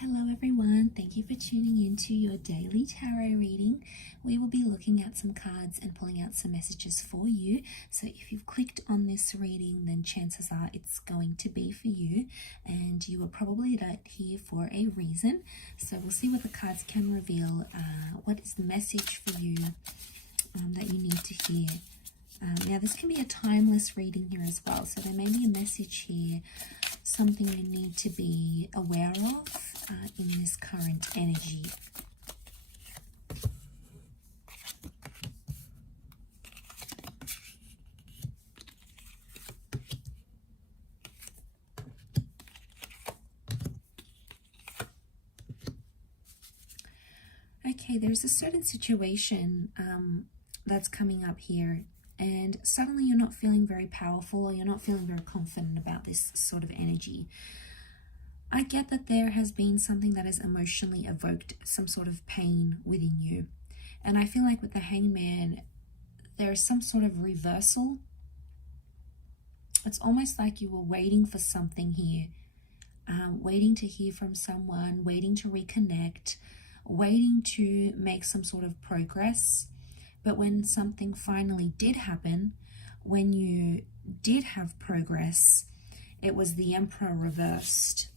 Hello everyone, thank you for tuning into your daily tarot reading. We will be looking at some cards and pulling out some messages for you. So if you've clicked on this reading, then chances are it's going to be for you, and you were probably here for a reason. So we'll see what the cards can reveal. What is the message for you that you need to hear? Now this can be a timeless reading here as well, so there may be a message here, something you need to be aware of in this current energy. Okay, there's a certain situation that's coming up here, and suddenly you're not feeling very powerful, or you're not feeling very confident about this sort of energy. I get that there has been something that has emotionally evoked some sort of pain within you. And I feel like with the Hangman, there's some sort of reversal. It's almost like you were waiting for something here, waiting to hear from someone, waiting to reconnect, waiting to make some sort of progress. But when something finally did happen, when you did have progress, it was the Emperor reversed.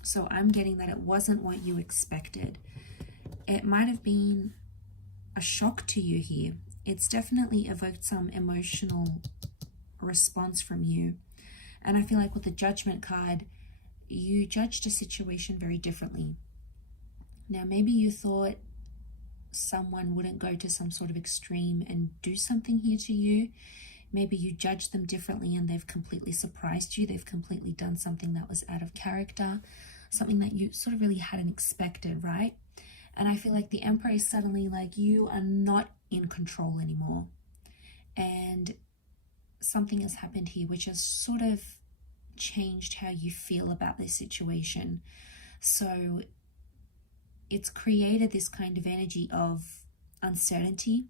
So I'm getting that it wasn't what you expected. It might have been a shock to you here. It's definitely evoked some emotional response from you. And I feel like with the Judgment card, you judged a situation very differently. Now, maybe you thought someone wouldn't go to some sort of extreme and do something here to you. Maybe you judged them differently and they've completely surprised you. They've completely done something that was out of character, something that you sort of really hadn't expected, right? And I feel like the Emperor is suddenly like, you are not in control anymore. And something has happened here which has sort of changed how you feel about this situation. So it's created this kind of energy of uncertainty.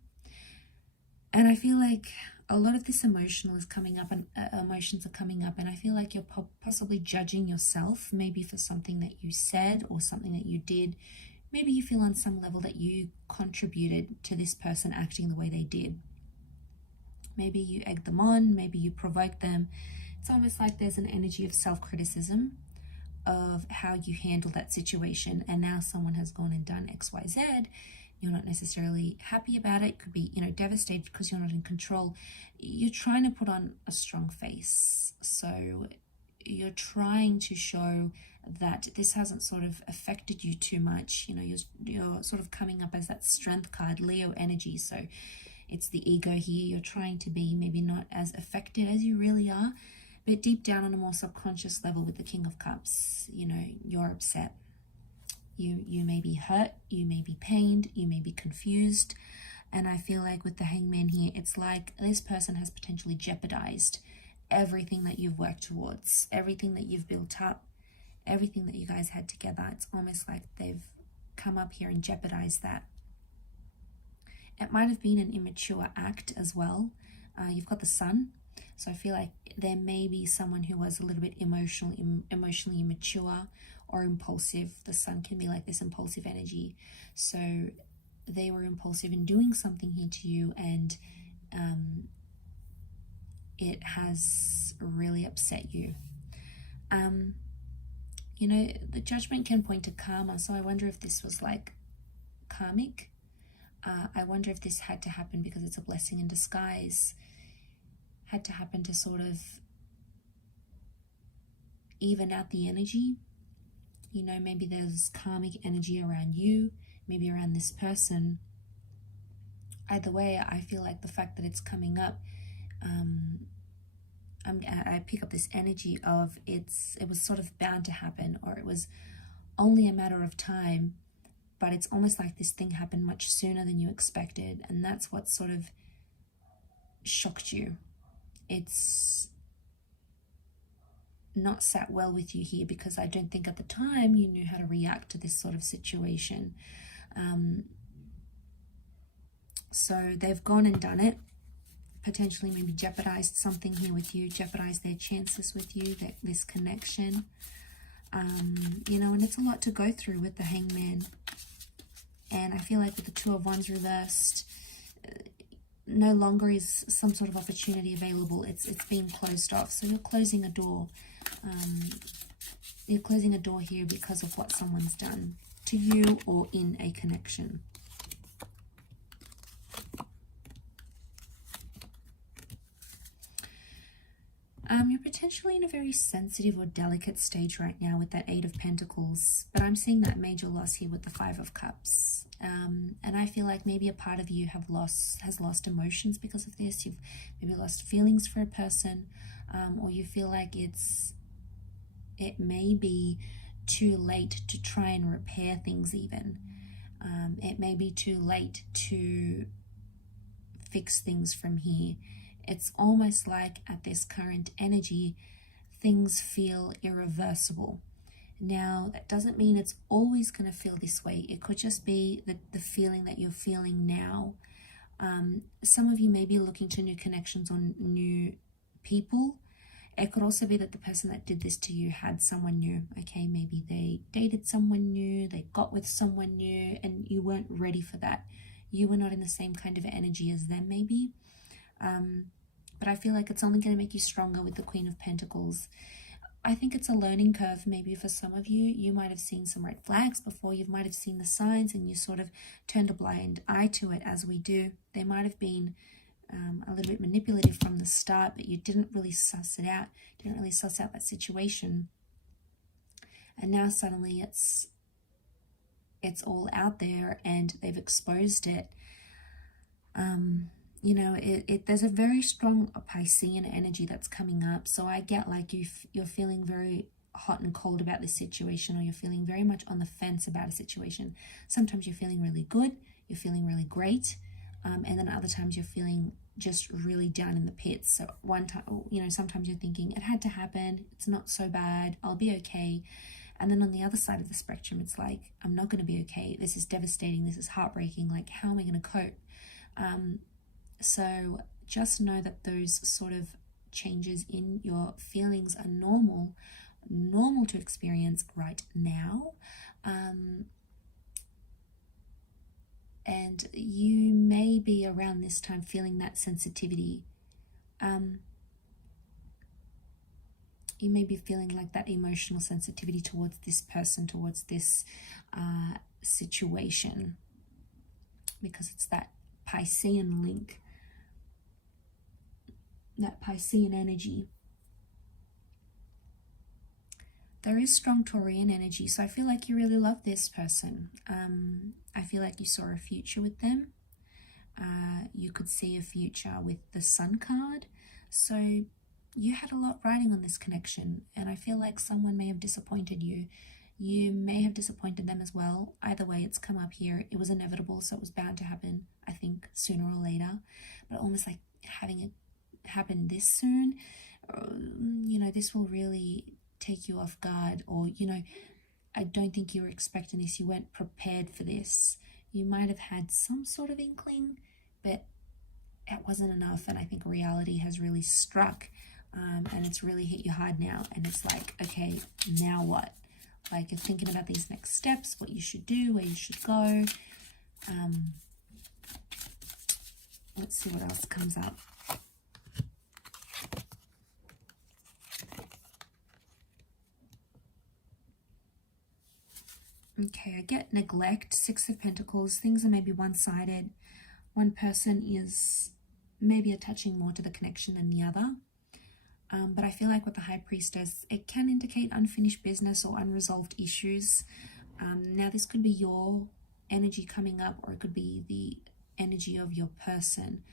And I feel like a lot of this emotional is coming up, and emotions are coming up, and I feel like you're possibly judging yourself, maybe for something that you said or something that you did. Maybe you feel on some level that you contributed to this person acting the way they did. Maybe you egged them on, maybe you provoked them. It's almost like there's an energy of self-criticism of how you handle that situation, and now someone has gone and done XYZ. You're not necessarily happy about it. Could be, devastated because you're not in control. You're trying to put on a strong face. So you're trying to show that this hasn't sort of affected you too much. You're sort of coming up as that strength card, Leo energy. So it's the ego here. You're trying to be maybe not as affected as you really are, but deep down on a more subconscious level with the King of Cups, you're upset. You may be hurt, you may be pained, you may be confused. And I feel like with the Hangman here, it's like this person has potentially jeopardized everything that you've worked towards, everything that you've built up, everything that you guys had together. It's almost like they've come up here and jeopardized that. It might have been an immature act as well. You've got the Sun. So I feel like there may be someone who was a little bit emotionally immature or impulsive. The Sun can be like this impulsive energy. So they were impulsive in doing something here to you, and it has really upset you. The Judgment can point to karma. So I wonder if this was like karmic. I wonder if this had to happen because it's a blessing in disguise. Had to happen to sort of even out the energy. Maybe there's karmic energy around you, maybe around this person. Either way, I feel like the fact that it's coming up, I pick up this energy of it was sort of bound to happen, or it was only a matter of time, but it's almost like this thing happened much sooner than you expected, and that's what sort of shocked you. It's not sat well with you here, because I don't think at the time you knew how to react to this sort of situation. So they've gone and done it, potentially maybe jeopardized something here with you, jeopardized their chances with you, this connection. You know, and it's a lot to go through with the Hangman. And I feel like with the Two of Wands reversed, no longer is some sort of opportunity available. It's being closed off. So you're closing a door. You're closing a door here because of what someone's done to you or in a connection. You're potentially in a very sensitive or delicate stage right now with that Eight of Pentacles, but I'm seeing that major loss here with the Five of Cups. And I feel like maybe a part of you has lost emotions because of this. You've maybe lost feelings for a person, or you feel like it may be too late to try and repair things even. It may be too late to fix things from here. It's almost like at this current energy, things feel irreversible. Now, that doesn't mean it's always going to feel this way. It could just be the feeling that you're feeling now. Some of you may be looking to new connections or new people. It could also be that the person that did this to you had someone new. Okay, maybe they dated someone new, they got with someone new, and you weren't ready for that. You were not in the same kind of energy as them, maybe. But I feel like it's only going to make you stronger with the Queen of Pentacles. I think it's a learning curve. Maybe for some of you, you might have seen some red flags before. You might have seen the signs and you sort of turned a blind eye to it, as we do. They might have been a little bit manipulative from the start, but you didn't really suss it out. Didn't really suss out that situation. And now suddenly it's all out there and they've exposed it. You know, there's a very strong Piscean energy that's coming up. So I get like you're feeling very hot and cold about this situation, or you're feeling very much on the fence about a situation. Sometimes you're feeling really good, you're feeling really great, and then other times you're feeling just really down in the pits. So one time, you know, sometimes you're thinking it had to happen, it's not so bad, I'll be okay. And then on the other side of the spectrum, it's like, I'm not going to be okay, this is devastating, this is heartbreaking, like how am I going to cope? So just know that those sort of changes in your feelings are normal to experience right now. And you may be around this time feeling that sensitivity. You may be feeling like that emotional sensitivity towards this person, towards this situation, because it's that Piscean link, that Piscean energy. There is strong Taurian energy, so I feel like you really love this person. I feel like you saw a future with them. You could see a future with the Sun card. So you had a lot riding on this connection, and I feel like someone may have disappointed you. You may have disappointed them as well. Either way, it's come up here. It was inevitable, so it was bound to happen, I think, sooner or later. But almost like having it happen this soon, you know, this will really take you off guard. Or, you know, I don't think you were expecting this. You weren't prepared for this. You might have had some sort of inkling, but it wasn't enough. And I think reality has really struck, and it's really hit you hard now. And it's like, okay, now what? Like, you're thinking about these next steps, what you should do, where you should go. Let's see what else comes up. Okay, I get neglect, Six of Pentacles. Things are maybe one-sided. One person is maybe attaching more to the connection than the other. But I feel like with the High Priestess, it can indicate unfinished business or unresolved issues. Now, this could be your energy coming up, or it could be the energy of your person.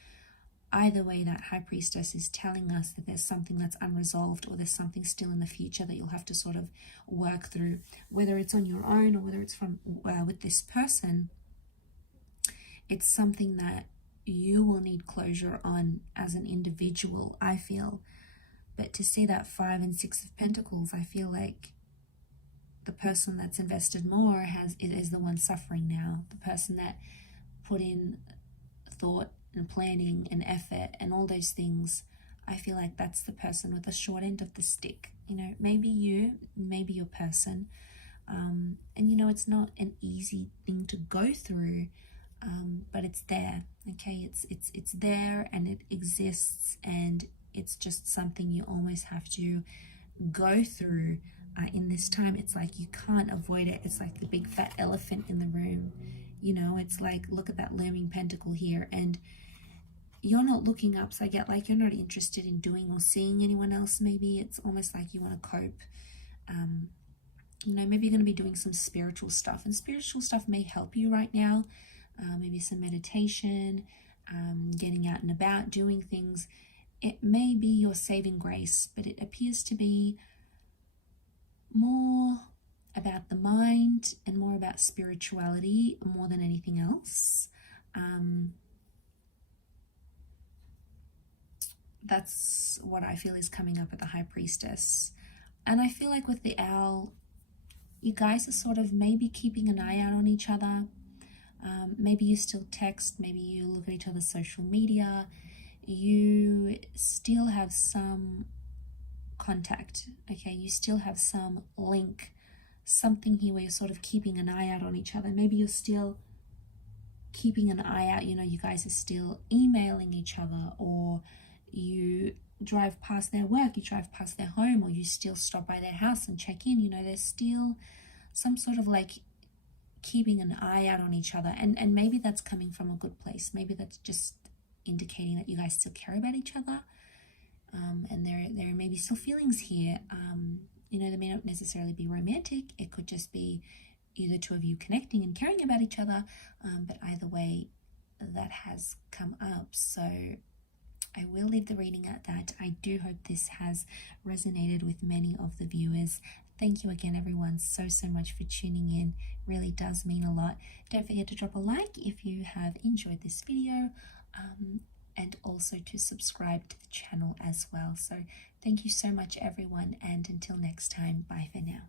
Either way, that High Priestess is telling us that there's something that's unresolved, or there's something still in the future that you'll have to sort of work through, whether it's on your own or whether it's from with this person. It's something that you will need closure on as an individual, I feel. But to see that 5 and 6 of Pentacles, I feel like the person that's invested more is the one suffering now. The person that put in thought and planning and effort and all those things, I feel like that's the person with the short end of the stick. You know, maybe your person. And you know, it's not an easy thing to go through, but it's there. Okay, it's there and it exists, and it's just something you almost have to go through in this time. It's like you can't avoid it. It's like the big fat elephant in the room. You know, it's like, look at that looming pentacle here, and you're not looking up. So I get like you're not interested in doing or seeing anyone else. Maybe it's almost like you want to cope. You know, maybe you're going to be doing some spiritual stuff, and spiritual stuff may help you right now. Maybe some meditation, getting out and about, doing things. It may be your saving grace, but it appears to be more about the mind and more about spirituality more than anything else. That's what I feel is coming up at the High Priestess. And I feel like with the Owl, you guys are sort of maybe keeping an eye out on each other. Maybe you still text, maybe you look at each other's social media. You still have some contact, okay? You still have some link, something here where you're sort of keeping an eye out on each other. Maybe you're still keeping an eye out, you know, you guys are still emailing each other, or you drive past their work, you drive past their home, or you still stop by their house and check in. You know, there's still some sort of like keeping an eye out on each other, and maybe that's coming from a good place. Maybe that's just indicating that you guys still care about each other, and there may be still feelings here. You know, they may not necessarily be romantic. It could just be either two of you connecting and caring about each other, but either way, that has come up. So I will leave the reading at that. I do hope this has resonated with many of the viewers. Thank you again, everyone, so much for tuning in. Really does mean a lot. Don't forget to drop a like if you have enjoyed this video, and also to subscribe to the channel as well. So thank you so much, everyone, and until next time, bye for now.